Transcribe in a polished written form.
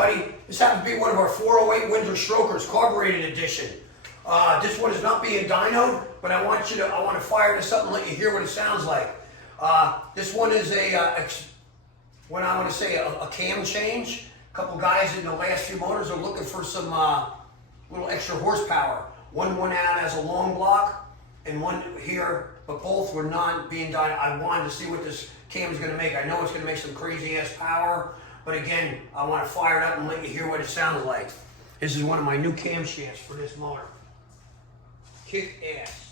everybody. This happens to be one of our 408 Windsor Strokers, carbureted edition. This one is not being dynoed, but I want to fire this up and let you hear what it sounds like. This one is a cam change. A couple guys in the last few motors are looking for some little extra horsepower. One went out as a long block and one here, but both were not being dynoed. I wanted to see what this cam is going to make. I know it's going to make some crazy ass power, but again, I want to fire it up and let you hear what it sounds like. This is one of my new camshafts for this motor. Kick ass.